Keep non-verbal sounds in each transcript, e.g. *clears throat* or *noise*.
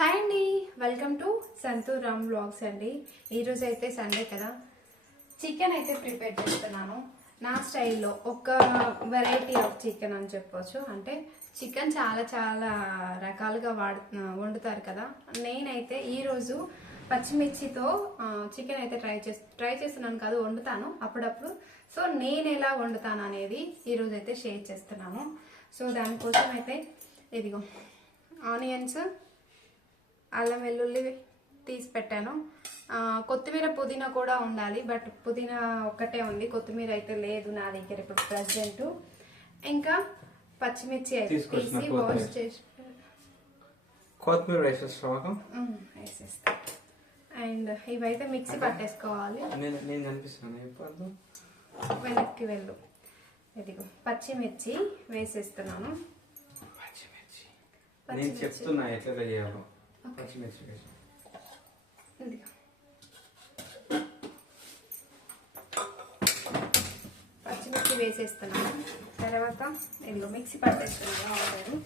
Hi అండి. Welcome to Santoor Ram blogs అండి. ఈరోజు అయితే సండే కదా. చికెన్ అయితే ప్రిపేర్ చేస్తున్నాను. నా స్టైల్లో ఒక వెరైటీ ఆఫ్ చికెన్ అని చెప్పొచ్చు. అంటే చికెన్ చాలా చాలా రకాలుగా వాడు వండుతారు కదా. నేనైతే ఈరోజు పచ్చిమిర్చితో చికెన్ అయితే ట్రై చేసి ట్రై చేస్తున్నాను కాదు వండుతాను అప్పుడప్పుడు. సో నేను ఎలా వండుతాను అనేది ఈరోజు అయితే షేర్ చేస్తున్నాను. సో దానికోసం అయితే ఇదిగో ఆనియన్స్ అల్లం వెల్లుల్లి తీసి పెట్టాను. కొత్తిమీర పుదీనా కూడా ఉండాలి బట్ పుదీనా ఒక్కటే ఉంది. కొత్తిమీర అయితే లేదు నా దగ్గర ఇప్పుడు ప్రజెంట్. ఇంకా పచ్చిమిర్చి తీసి. వాష్ చేసి కొత్తిమీర వేసేస్తా. అండ్ ఇవైతే మిక్సీ పట్టేసుకోవాలి. నేను వెనక్కి వెళ్ళు. ఇదిగో పచ్చిమిర్చి వేసేస్తున్నాను. పచ్చిమిర్చి. నేను పచ్చిమిర్చి. చెప్తున్నా ఎట్లా చేయాలో. పచ్చిమిర్చి వేసి పచ్చిమిర్చి వేసేస్తున్నాను తర్వాత ఇదిగో మిక్సీ పట్టేస్తున్నాను ఆల్రెడీ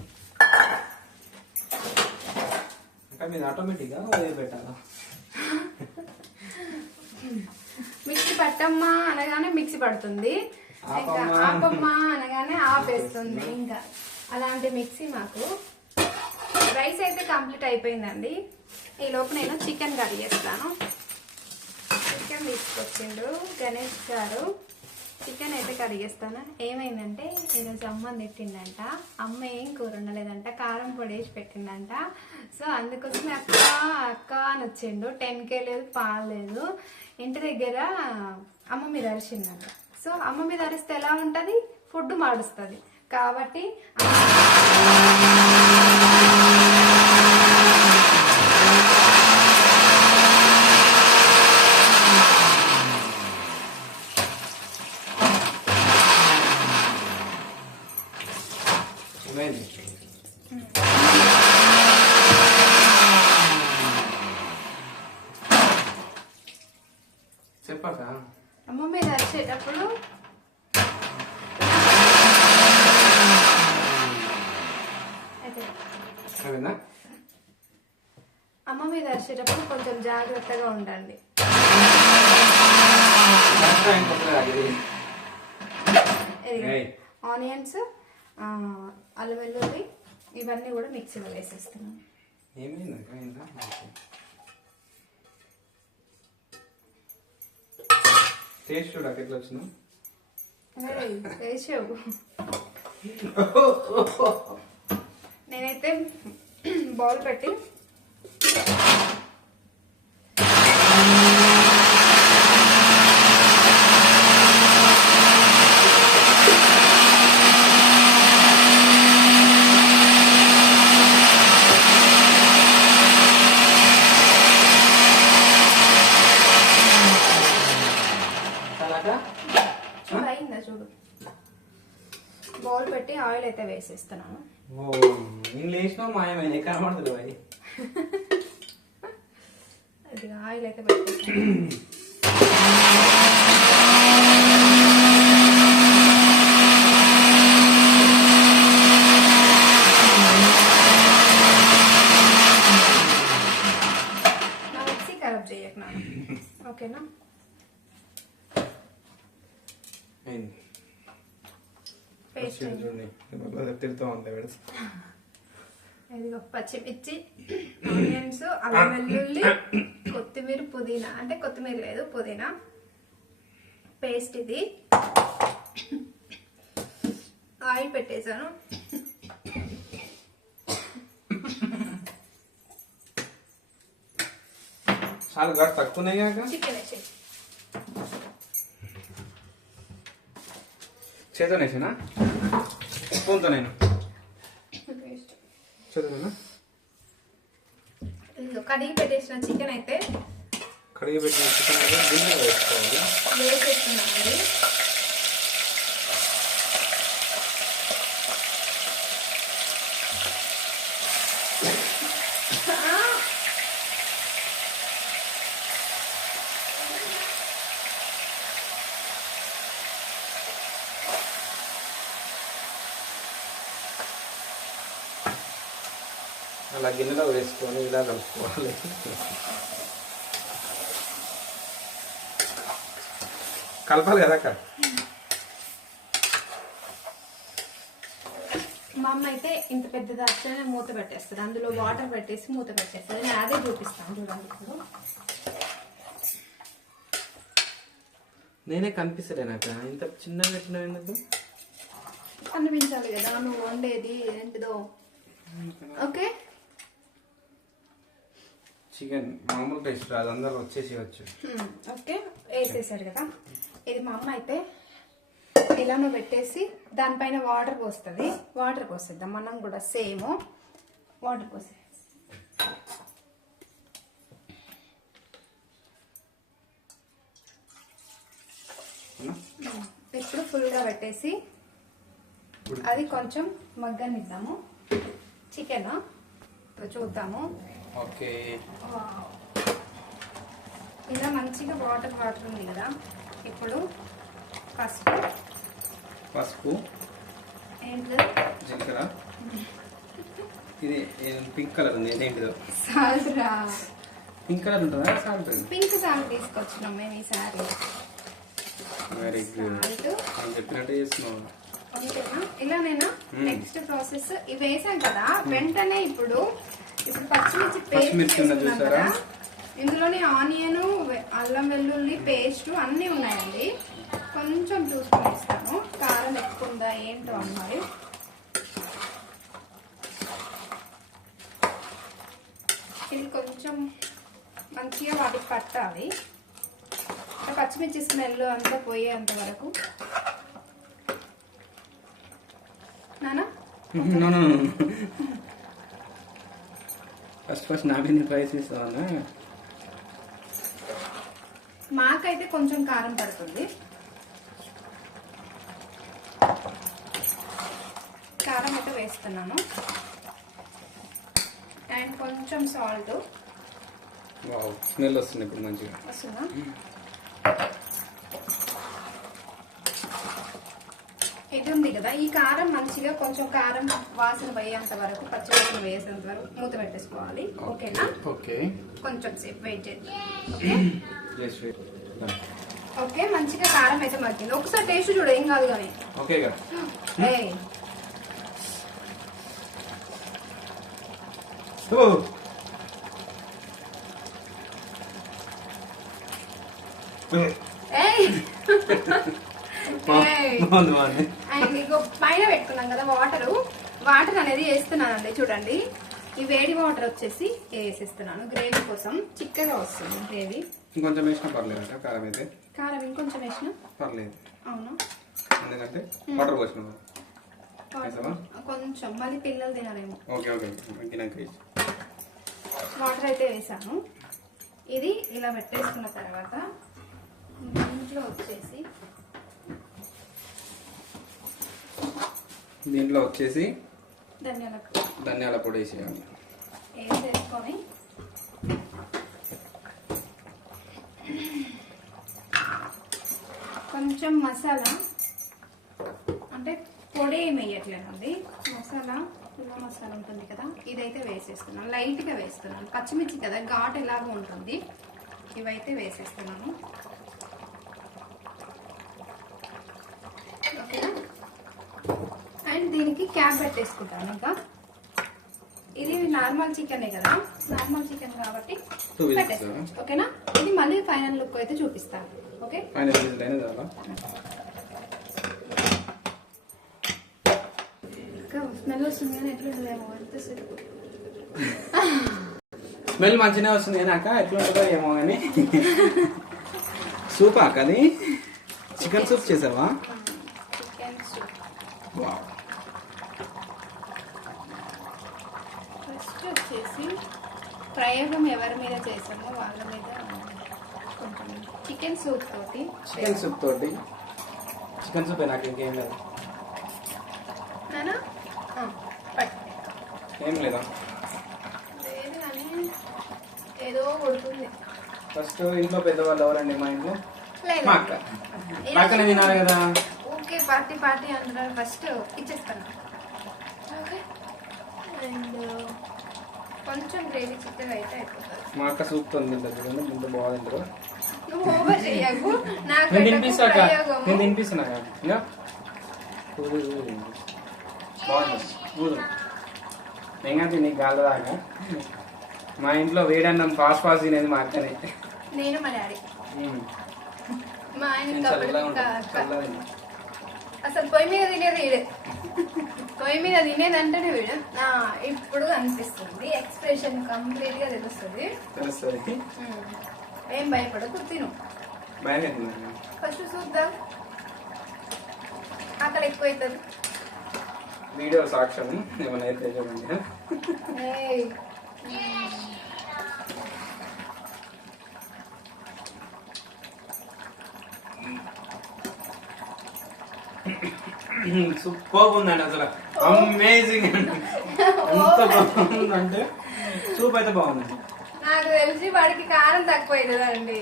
అంటే మీరు ఆటోమేటిక్గా పెట్టాలా మిక్సీ పట్టమ్మా అనగానే మిక్సీ పడుతుంది. ఇంకా ఆపమ్మా. ఆపమ్మా అనగానే ఆపేస్తుంది. ఇంకా అలాంటి మిక్సీ మాకు రైస్ అయితే కంప్లీట్ అయిపోయిందండి. ఈ లోపు నేను చికెన్ కర్రీ చేస్తాను. చికెన్ తీసుకొచ్చిండు గణేష్ గారు. చికెన్ అయితే కర్రీ చేస్తాను. ఏమైందంటే ఈరోజు అమ్మ తిట్టిందంట అమ్మ ఏం కూర ఉండలేదంట కారం పొడి వేసి పెట్టిందంట సో అందుకోసం అక్క అక్క అని వచ్చిండు. టెన్ కే లేదు పాలు లేదు. ఇంటి దగ్గర అమ్మ మీద అరిచిందంట. సో అమ్మ మీద అరిస్తే ఎలా ఉంటుంది? ఫుడ్ మాడుస్తుంది. కాబట్టి ఏమైంది చెప్పాక అమ్మ మీద ఏమైందా అమ్మ మీద అరిచేటప్పుడు కొంచెం జాగ్రత్తగా ఉండండి. ఆనియన్స్ అల్లం వెల్లుల్లి ఇవన్నీ కూడా మిక్సీలో వేసేస్తున్నాను ఏమైంది టేస్ట్ చూడక ఎట్లా వచ్చిందా. *laughs* నేనైతే *clears throat* బౌల్ పెట్టి చూడు అయిందా చూడు. బౌల్ పెట్టి ఆయిల్ అయితే వేసేస్తున్నాను. అది ఆయిల్ అయితే పెట్టేస్తాను ఓకేనా? అయింది పేస్ట్ చూడండి తిరుగుతూ ఉంది పెడతా ఇదిగో పచ్చిమిర్చి ఆనియన్స్ అల్లం వెల్లుల్లి కొత్తిమీర పుదీనా అంటే కొత్తిమీర లేదు పుదీనా పేస్ట్ ఇది ఆయిల్ పెట్టేశాను చాలా కాక చికెన్ వేసి చేతో వేసానా స్పూన్తో నేను చేతున్నా కడిగి పెట్టేసిన చికెన్ అయితే కడిగి పెట్టిన చికెన్ అయితే గిన్నెలో అలా గిన్నెలో వేసుకొని ఇలా కలుపుకోవాలి. కలపాలి కదా అక్క? మా అమ్మ అయితే ఇంత పెద్దది అట్లనే మూత పెట్టేస్తుంది. అందులో వాటర్ పెట్టేసి మూత పెట్టేస్తుంది. నేను అదే చూపిస్తాను చూడండి ఇప్పుడు. నేనే కనిపిస్తలేనాక ఇంత చిన్నగా పెట్టిన ఎందుకు? కనిపించాలి కదా నువ్వు వండేది ఏంటిదో. ఓకే? చికెన్ మామూలు టేస్ట్ రాదు. అందరూ వచ్చేసి వచ్చు ఓకే. వేసేసాడు కదా. ఇది మా అమ్మ అయితే ఇలానో పెట్టేసి దానిపైన వాటర్ పోస్తుంది. వాటర్ పోసేద్దాం. మనం కూడా సేమ్. వాటర్ పోసే. ఇప్పుడు ఫుల్గా పెట్టేసి అది కొంచెం మగ్గనిద్దాము. చికెన్. చూద్దాము. ఓకే. ఇలా మంచిగా వాటర్ వాటర్ ఉంది కదా. ఇప్పుడు పసుపు. పసుపు. ఏంటిది జీలకర్ర. ఇది పింక్ కలర్ ఉంది ఇదేంటిదో సాల్ట్ రా. పింక్ కలర్ ఉంటుందా? సాల్ట్ పింక్ సాల్ట్ తీసుకొచ్చినాం మేము ఈసారి. వెరీ గుడ్ చెప్పినట్టే చేస్తున్నావు ఓకేనా? ఇలానేనా. నెక్స్ట్ ప్రాసెస్ ఇవి వేసాం కదా వెంటనే ఇప్పుడు ఇప్పుడు పచ్చిమిర్చి పేస్ట్ చేసుకున్నాం చూసారా? కదా. ఇందులోనే ఆనియన్ అల్లం వెల్లుల్లి పేస్ట్ అన్నీ ఉన్నాయండి. కొంచెం చూసుకొని ఇస్తాను కారం ఎక్కువ ఉందా ఏంటో అన్నది ఇది కొంచెం మంచిగా వాటికి పట్టాలి. పచ్చిమిర్చి స్మెల్ అంతా పోయేంత వరకు. నానా. *laughs* ఫస్ట్ ఫస్ట్ నా మీద చేస్తావా మాకైతే కొంచెం కారం పడుతుంది. కారం అయితే వేస్తున్నాను. అండ్ కొంచెం సాల్ట్. స్మెల్ వస్తుంది ఇప్పుడు మంచిగా. వస్తుందా? ఇది ఉంది కదా ఈ కారం మంచిగా కొంచెం కారం వాసన పోయేంత వరకు పచ్చి వాసన వేసేంత వరకు మూత పెట్టేసుకోవాలి. ఓకేనా? ఓకే. కొంచెం సేపు వెయిట్ చేయండి *clears throat* ఓకే? జస్ట్ వెయిట్ ఓకే మంచిగా కారం అయితే మగ్గింది. ఒకసారి టేస్ట్ చూడు ఏం కాదు కానీ. ఓకే గా ఏయ్, *laughs* అండ్ ఇగో పైన పెట్టుకున్నాం కదా వాటర్. వాటర్ అనేది వేస్తున్నానండి చూడండి. ఈ వేడి వాటర్ వచ్చేసి వేసేస్తున్నాను గ్రేవీ కోసం. చిక్కగా వస్తుంది గ్రేవీ. ఇంకొంచెం వేసినా పర్లేదు కారం అయితే. కారం ఇంకొంచెం వేసిన? పర్లేదు. అవును? ఎందుకంటే వాటర్ పోసినావు. వేసావా? కొంచెం. మళ్ళీ పిల్లలు తినాలేమో. Okay okay. వాటర్ అయితే వేసాను. ఇది ఇలా పెట్టేసుకున్న తర్వాత ఇంట్లో వచ్చేసి దీంట్లో వచ్చేసి ధనియాల పొడి. వేసేయాలి. కొంచెం మసాలా. అంటే పొడి ఏమి వేయట్లేదండి. మసాలా పుల్ల మసాలా ఉంటుంది కదా ఇదైతే వేసేస్తున్నాను. లైట్గా వేస్తున్నాను. పచ్చిమిర్చి కదా ఘాట్ ఎలాగో ఉంటుంది. ఇవైతే వేసేస్తున్నాను ఓకేనా అండ్ దీనికి క్యాప్ పెట్టేసుకుంటాను ఇంకా. ఇది నార్మల్ చికెనే కదా? నార్మల్ చికెన్ కాబట్టి ఓకేనా? ఇది మళ్ళీ ఫైనల్ లుక్ అయితే చూపిస్తాను. ఓకే? స్మెల్ వస్తుంది కానీ ఎట్లా ఉంటుందేమో స్మెల్ మంచిగా వస్తుంది నాక ఎట్లా ఉంటుందో ఏమో కానీ. సూప్ అక్క అది? చికెన్ సూప్ చేసావా? చికెన్ సూప్ వావ్ ఫస్ట్ వచ్చేసి ప్రయోగం ఎవరి మీద చేసామో వాళ్ళ మీద కొంచెం చికెన్ సూప్ తోటి. చికెన్ సూప్ తోటి. చికెన్ సూప్ నాకు ఇంకేం లేదు. ఏం లేదా? లేదు కానీ ఏదో కొడుతుంది. ఫస్ట్ ఇంట్లో పెద్దవాళ్ళు ఎవరండి మా ఇంట్లో. మా అక్క. మా అక్కనే తినాలి కదా? ఓకే పార్టీ పార్టీ అంటున్నారు. ఫస్ట్ ఇచ్చేస్తాను. ఓకే. అండ్ కొంచెం గ్రేవీ చిక్కగా అయితే అయిపోతుంది. మా అక్క సూప్తో తింటుంది చూడండి ఇంత బాగుంది నువ్వు ఓవర్ చేయకు. నాకు నేను పెట్టకు, తినిపిస్తా అక్క ప్రయోగము. నేను తినిపిస్తున్నా. ఇంకా? ఊరు, ఊరు. బాగుంది మా ఇంట్లో వేడన్నం ఫాస్ట్ ఫాస్ట్ తినేది మా అక్కనే. నేను మా డాడీ. ఆయన. అసలు పొయ్యి మీద తినేది వీడే పొయ్యి మీద తినేది అంటేనే వీడు నా ఇప్పుడు అనిపిస్తుంది ఎక్స్ప్రెషన్ కంప్లీట్గా తెలుస్తుంది. తెలుస్తుంది. ఏం భయపడకు తిను. ఫస్ట్ చూద్దాం. ఆకలి ఎక్కువ అవుతుంది వీడియో సాక్ష్యం ఏమైనా అయితే చూడండి ఏయ్. సూపర్ ఉందండి అసలు. అమేజింగ్ ఎంత బాగుందంటే సూప్ అయితే బాగుంది. నాకు తెలిసి వాడికి కారం తక్కువ అవుతుందండి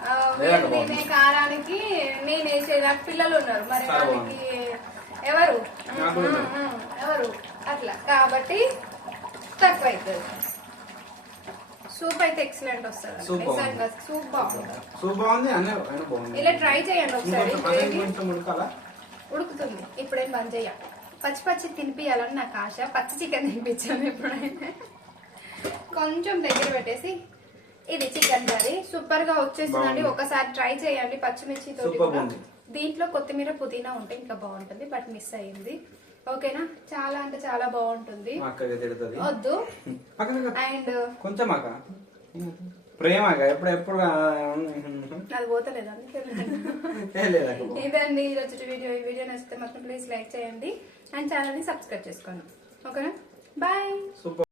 ఆ, వీడు లేక బాగుంది. తినే కారానికి నేను వేసే నాకు పిల్లలు ఉన్నారు. మరి వాళ్ళకి ఎవరు? ఎవరు? అట్లా. కాబట్టి తక్కువ అవుతుంది సూప్ అయితే ఎక్సలెంట్ వస్తుంది సూప్ బాగుంది. సూప్ ఇలా ట్రై చేయండి ఒకసారి. ఉడుకుతుంది. ఇప్పుడేం బంద్ చేయ పచ్చి పచ్చి తినిపించాలని నాకు ఆశ. పచ్చి చికెన్ తినిపించాను ఎప్పుడైతే కొంచెం దగ్గర పెట్టేసి ఇది చికెన్ కర్రీ సూపర్గా వచ్చేసిందండి. ఒకసారి ట్రై చేయండి పచ్చిమిర్చి తోటి. దీంట్లో కొత్తిమీర పుదీనా ఉంటే ఇంకా బాగుంటుంది బట్ మిస్ అయ్యింది. ఓకేనా? చాలా అంటే చాలా బాగుంటుంది. వద్దు. అండ్ కొంచెం ప్రేమ ఎప్పుడు ఎప్పుడు అది పోతలేదు అందుకే. ఇదండి ఈరోజు వీడియో. ఈ వీడియో నచ్చితే మాత్రం ప్లీజ్ లైక్ చేయండి. అండ్ ఛానల్ని సబ్స్క్రైబ్ చేసుకోండి. ఓకేనా? Boy super